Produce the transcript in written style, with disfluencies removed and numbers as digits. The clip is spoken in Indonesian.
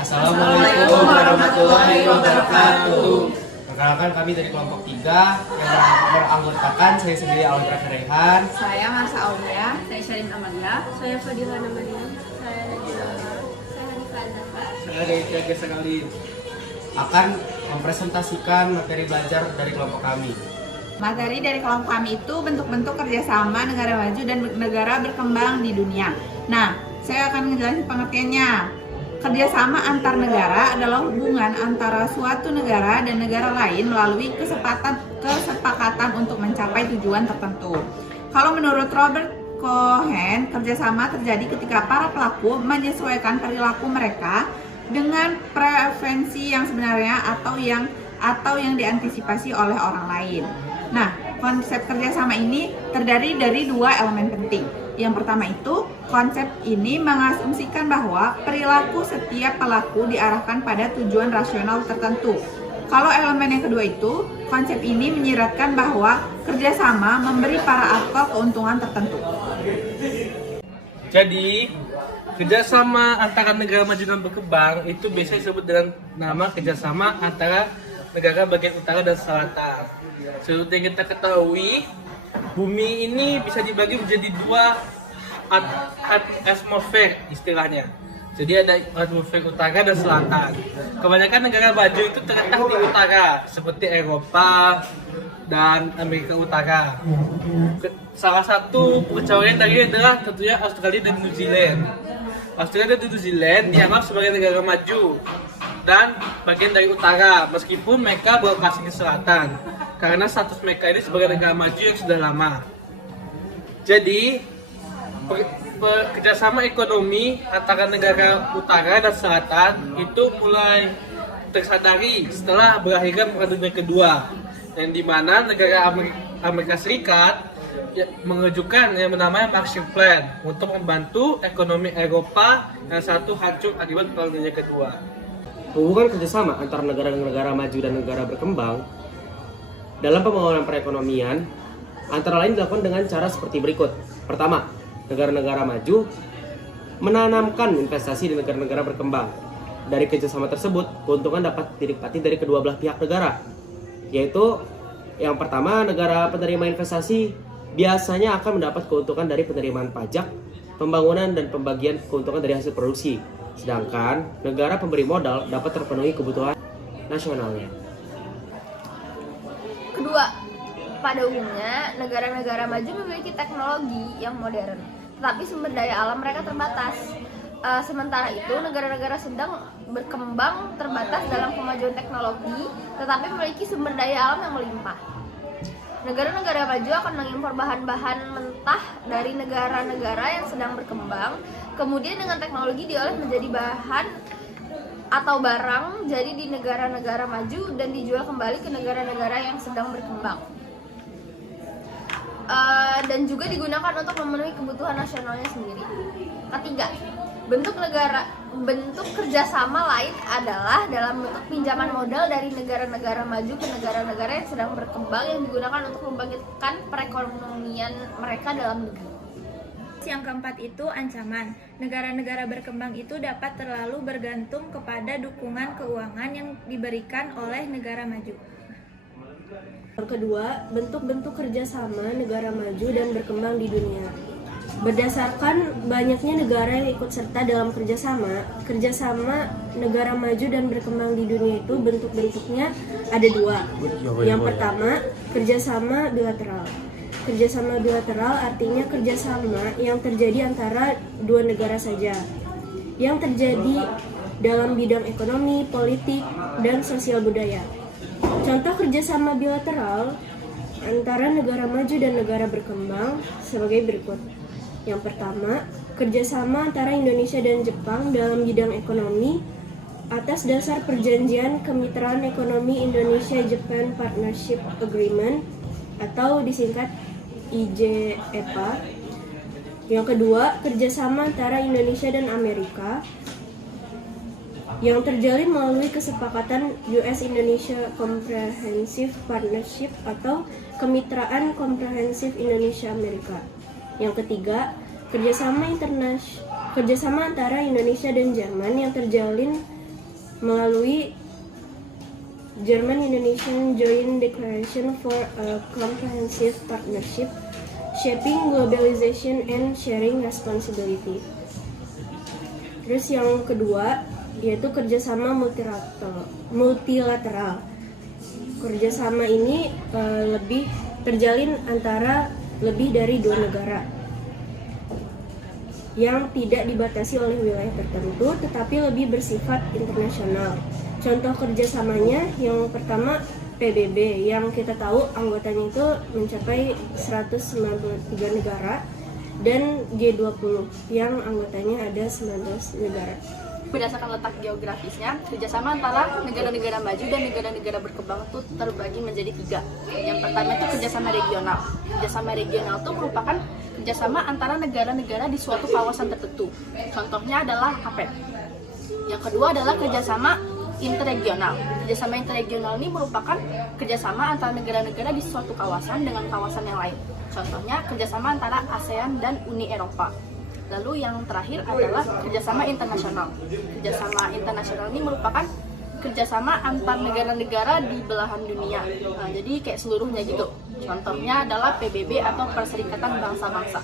Assalamualaikum warahmatullahi wabarakatuh. Perkenalkan, kami dari kelompok 3 yang beranggotakan saya sendiri Audra Rehan, Saya Marsa Aulia. Saya Syarin Amalia. Saya Fadila Namaria. Saya Najila. Saya Hanifah Azhar. saya dari Tiaga Sekali akan mempresentasikan materi belajar dari kelompok kami. Materi dari kelompok kami itu bentuk-bentuk kerjasama negara maju dan negara berkembang di dunia. Nah, saya akan menjelaskan pengertiannya. Kerjasama antar negara adalah hubungan antara suatu negara dan negara lain melalui kesepakatan untuk mencapai tujuan tertentu. Kalau menurut Robert Cohen, kerjasama terjadi ketika para pelaku menyesuaikan perilaku mereka dengan preferensi yang sebenarnya atau yang diantisipasi oleh orang lain. Nah, konsep kerjasama ini terdiri dari 2 elemen penting. Yang pertama itu, konsep ini mengasumsikan bahwa perilaku setiap pelaku diarahkan pada tujuan rasional tertentu. Kalau elemen yang kedua itu, konsep ini menyiratkan bahwa kerjasama memberi para aktor keuntungan tertentu. Jadi, kerjasama antara negara maju dan berkembang itu biasa disebut dengan nama kerjasama antara negara bagian utara dan selatan. Seperti yang kita ketahui, bumi ini bisa dibagi menjadi 2 atmosfer istilahnya. Jadi ada atmosfer utara dan selatan. Kebanyakan negara maju itu terletak di utara, seperti Eropa dan Amerika Utara. Salah satu pengecualian dari adalah tentunya Australia dan New Zealand. Australia dan New Zealand dianggap sebagai negara maju dan bagian dari utara, meskipun mereka berlokasi di selatan, karena status mereka ini sebagai negara maju yang sudah lama. Jadi, kerjasama ekonomi antara negara utara dan selatan itu mulai tersadari setelah berakhirnya Perang Dunia Kedua, yang dimana negara Amerika Serikat mengajukan yang namanya Marshall Plan untuk membantu ekonomi Eropa yang satu hancur akibat Perang Dunia Kedua. Hubungan kerjasama antara negara maju dan negara berkembang dalam pembangunan perekonomian antara lain dilakukan dengan cara seperti berikut. Pertama, negara-negara maju menanamkan investasi di negara-negara berkembang. Dari kerjasama tersebut, keuntungan dapat dinikmati dari kedua belah pihak negara, yaitu yang pertama, negara penerima investasi biasanya akan mendapat keuntungan dari penerimaan pajak, pembangunan, dan pembagian keuntungan dari hasil produksi. Sedangkan negara pemberi modal dapat terpenuhi kebutuhan nasionalnya. Kedua, pada umumnya negara-negara maju memiliki teknologi yang modern, tetapi sumber daya alam mereka terbatas. Sementara itu, negara-negara sedang berkembang terbatas dalam kemajuan teknologi, tetapi memiliki sumber daya alam yang melimpah. Negara-negara maju akan mengimpor bahan-bahan mentah dari negara-negara yang sedang berkembang, kemudian dengan teknologi diolah menjadi bahan atau barang jadi di negara-negara maju dan dijual kembali ke negara-negara yang sedang berkembang. Dan juga digunakan untuk memenuhi kebutuhan nasionalnya sendiri. Ketiga, bentuk kerjasama lain adalah dalam bentuk pinjaman modal dari negara-negara maju ke negara-negara yang sedang berkembang yang digunakan untuk membangkitkan perekonomian mereka dalam negeri. Yang keempat itu ancaman. Negara-negara berkembang itu dapat terlalu bergantung kepada dukungan keuangan yang diberikan oleh negara maju. Yang kedua, bentuk-bentuk kerjasama negara maju dan berkembang di dunia. Berdasarkan banyaknya negara yang ikut serta dalam kerjasama negara maju dan berkembang di dunia itu bentuk-bentuknya ada 2. Yang pertama, kerjasama bilateral. Kerjasama bilateral artinya kerjasama yang terjadi antara 2 negara saja, yang terjadi dalam bidang ekonomi, politik, dan sosial budaya. Contoh kerjasama bilateral antara negara maju dan negara berkembang sebagai berikut. Yang pertama, kerjasama antara Indonesia dan Jepang dalam bidang ekonomi atas dasar Perjanjian Kemitraan Ekonomi Indonesia-Japan Partnership Agreement atau disingkat IJEPA. Yang kedua, kerjasama antara Indonesia dan Amerika yang terjalin melalui kesepakatan US-Indonesia Comprehensive Partnership atau Kemitraan Komprehensif Indonesia-Amerika. Yang ketiga, kerjasama antara Indonesia dan Jerman yang terjalin melalui German-Indonesian Joint Declaration for a Comprehensive Partnership, Shaping Globalization and Sharing Responsibility. Terus yang kedua yaitu kerjasama multilateral. Kerjasama ini lebih terjalin antara lebih dari 2 negara yang tidak dibatasi oleh wilayah tertentu tetapi lebih bersifat internasional. Contoh kerjasamanya yang pertama PBB yang kita tahu anggotanya itu mencapai 193 negara dan G20 yang anggotanya ada 19 negara. Berdasarkan letak geografisnya, kerjasama antara negara-negara maju dan negara-negara berkembang itu terbagi menjadi 3. Yang pertama itu kerjasama regional. Kerjasama regional itu merupakan kerjasama antara negara-negara di suatu kawasan tertentu. Contohnya adalah APEC. Yang kedua adalah kerjasama interregional. Kerjasama interregional ini merupakan kerjasama antara negara-negara di suatu kawasan dengan kawasan yang lain. Contohnya kerjasama antara ASEAN dan Uni Eropa. Lalu yang terakhir adalah kerjasama internasional. Kerjasama internasional ini merupakan kerjasama antar negara-negara di belahan dunia. Nah, jadi kayak seluruhnya gitu. Contohnya adalah PBB atau Perserikatan Bangsa-Bangsa.